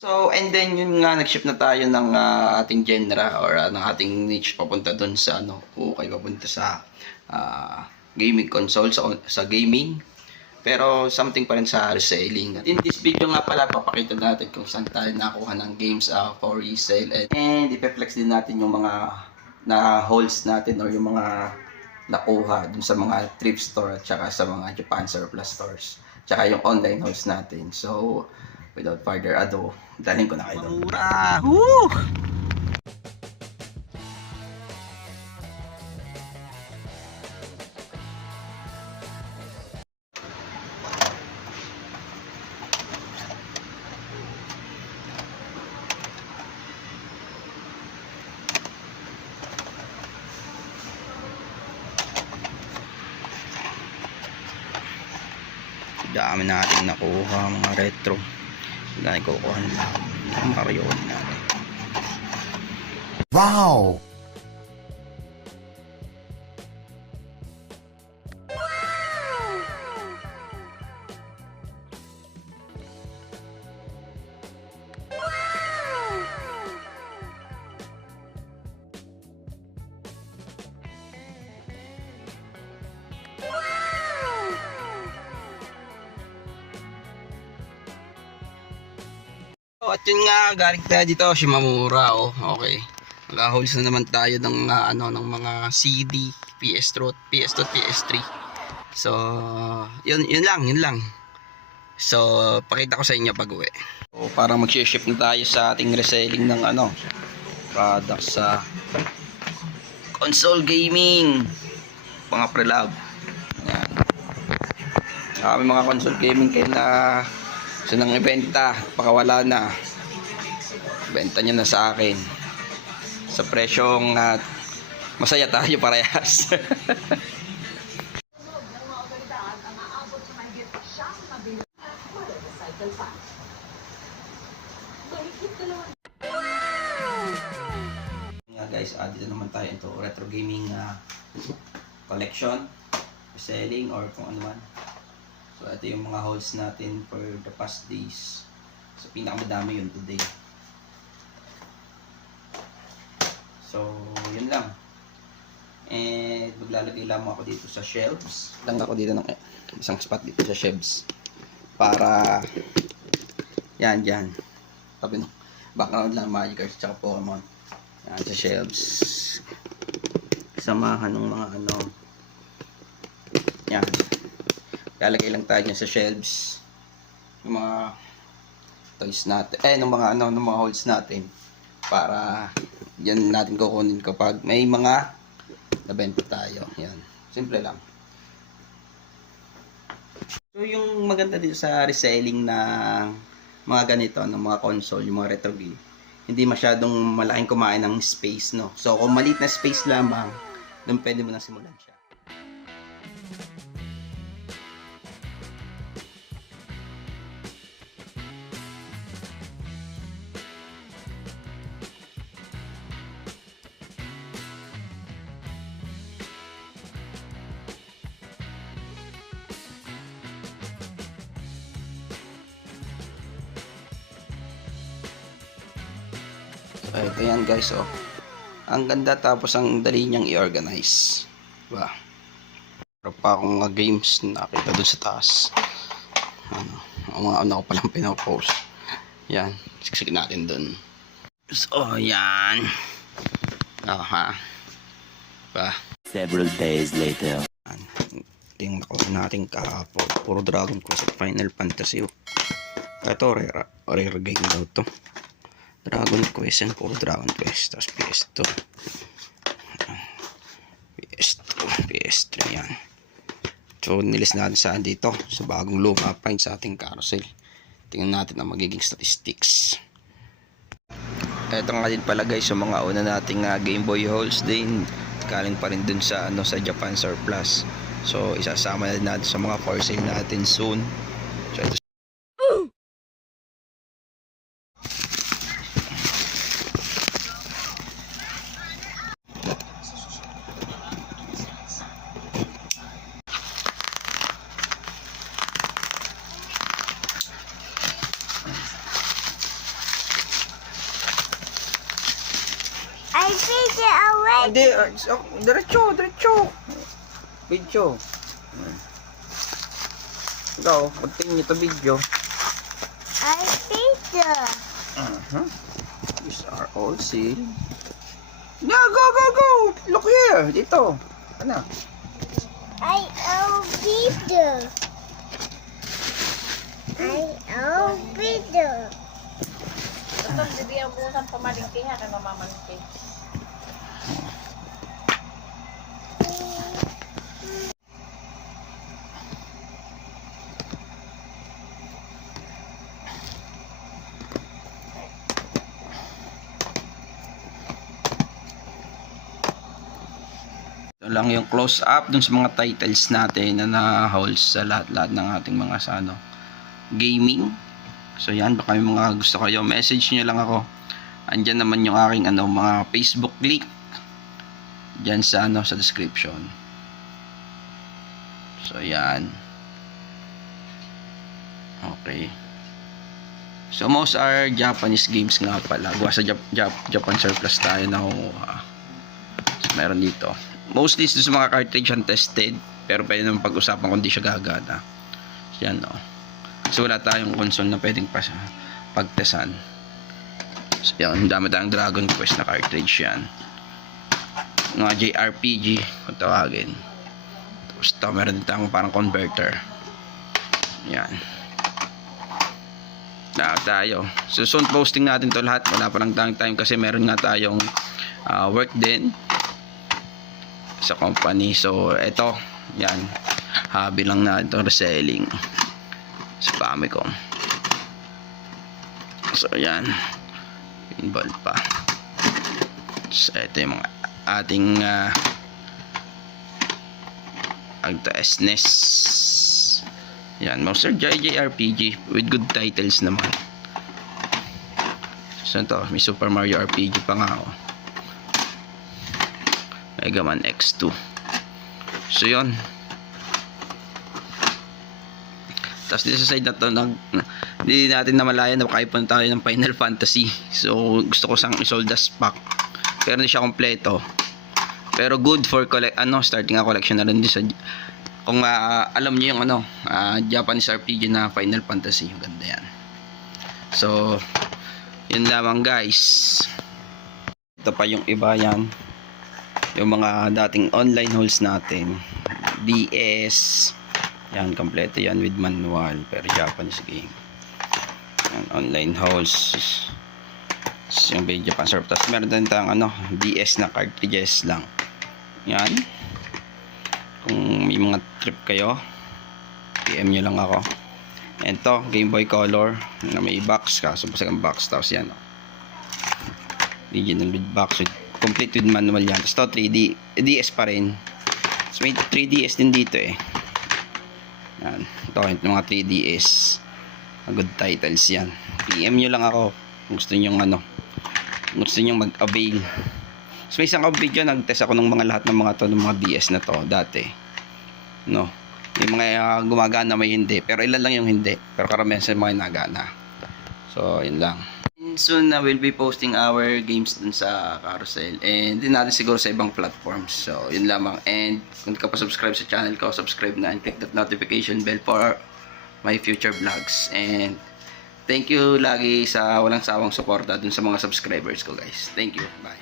So, and then yun nga, nag-ship na tayo ng ating genre or ng ating niche papunta dun sa papunta sa gaming console, sa gaming. Pero something pa rin sa reselling. At in this video nga pala, papakita natin kung saan tayo nakuha ng games for resale. And ipeflex din natin yung mga na hauls natin or yung mga nakuha dun sa mga thrift store at saka sa mga Japan surplus stores. Tsaka yung online hauls natin. So, without further ado, dalhin ko na kayo doon. Mura! Woo! Dami natin nakuha mga retro. Dahil kukuha na ang Mario natin. Wow! At yun nga, galing tayo dito, Shimamura, okay. Mag-hauls na naman tayo ng ng mga CD, PS2, PS3. So, yun lang. So, pakita ko sa inyo pag-uwi. So, para mag-ship na tayo sa ating reselling ng products sa console gaming, mga pre-love. Yan. Kami mga console gaming kayo na gusto nang ibenta, pakawala na, benta nyo na sa akin sa presyong masaya tayo parehas. Nga guys, dito naman tayo into retro gaming collection, selling or kung ano man. So ito yung mga hauls natin for the past days. So pinakamadami yun today. So yun lang. And maglalagay lang ako dito sa shelves. Lang ako dito ng isang spot dito sa shelves. Para yan dyan. Sabi ng background lang Magikarp tsaka Pokemon. Yan sa shelves. Samahan ng mga yan. Lalagay lang tayo sa shelves yung mga toys natin, ng mga holds natin para yan natin kukunin kapag may mga nabenta tayo. Yan, simple lang. So yung maganda dito sa reselling na mga ganito ng mga console, yung mga retro game, hindi masyadong malaking kumain ng space, no. So kung maliit na space lamang, doon pwede mo na simulan siya. Ito yan guys, ang ganda tapos ang dali niyang i-organize, diba? Pero pa akong mga games nakita doon sa taas, ko palang pinapost. Yan, siksik natin doon. So yan, diba? Several days later. Ito yung nakuha natin kahapon, puro Dragon Quest at Final Fantasy. Ito rare game daw to, Dragon Quest, and puro Dragon Quest. Tapos PS3 yan. So nilis natin saan dito sa bagong luma pa sa ating carousel. Tingnan natin ang magiging statistics. Ito nga din pala guys, yung mga una nating Game Boy hauls din galing pa rin dun sa sa Japan surplus. So isasama na din natin sa mga for sale natin soon. So ito video away. Hindi, diretso. Video. Ikaw, continue to video. I video. These are all sealed. No, go! Look here, dito. Ano? I video. I video. Ito, bibigyan mo ng pamalingki ha, na mamamalingki. Ito lang yung close up dun sa mga titles natin na na-holds sa lahat-lahat ng ating mga gaming. So yan, baka may mga gusto kayo, message nyo lang ako. Andyan naman yung aking mga Facebook link dyan sa sa description. So yan. Okay. So most are Japanese games nga pala. Gawa sa Japan surplus tayo na so, meron dito. Mostly sa mga cartridge untested, pero pwede naman pag-usapan kung di siya gagana. So yan So wala tayong console na pwedeng pagtesan. So yan, dami tayong Dragon Quest na cartridge yan. Mga JRPG kung tawagin. Tapos ito, meron din tayong parang converter. Yan. Lahat tayo. So soon posting natin to lahat. Wala pa lang tayong time kasi meron nga tayong work din sa company. So ito, yan. Hobby lang natin to, reselling sa Famicom. So yan, pinball pa. So ito yung mga ating SNES. Yan, Monster JRPG with good titles naman. So ito, may Super Mario RPG pa nga Mega Man X2. So yun. Tapos dito sa side na to, hindi natin namalayan na makaipon tayo ng Final Fantasy. So gusto ko sang isold as pack. Pero hindi siya kompleto. Pero good for starting a collection na rin din sa, kung alam niyo yung Japanese RPG na Final Fantasy. Ganda yan. So yun lamang guys. Ito pa yung iba yan. Yung mga dating online hauls natin. DS. Yan, kompleto yan with manual. Pero Japanese game. Yan, online hauls. Yung Japan Surf. Tapos meron din tayong DS na cartridges lang. Yan. Kung may mga trip kayo, PM nyo lang ako. And to, Game Boy Color na may box, kaso basag ang box. Tapos yan, original with box with complete with manual yan. Tapos to, 3D DS pa rin. So may 3DS din dito yan. Ito yung mga 3DS, good titles yan. PM nyo lang ako kung gusto nyo mag-avail. So may isang video, nag-test ako ng lahat ng mga DS na to dati. Yung mga gumagana, may hindi, pero ilan lang yung hindi, pero karamihan sa mga nagana. So yun lang. Soon na we'll be posting our games dun sa Carousel, and din natin siguro sa ibang platforms. So yun lamang, and kung di ka pa subscribe sa channel ko, subscribe na and click that notification bell for my future vlogs. And thank you lagi sa walang sawang suporta dun sa mga subscribers ko guys. Thank you, bye.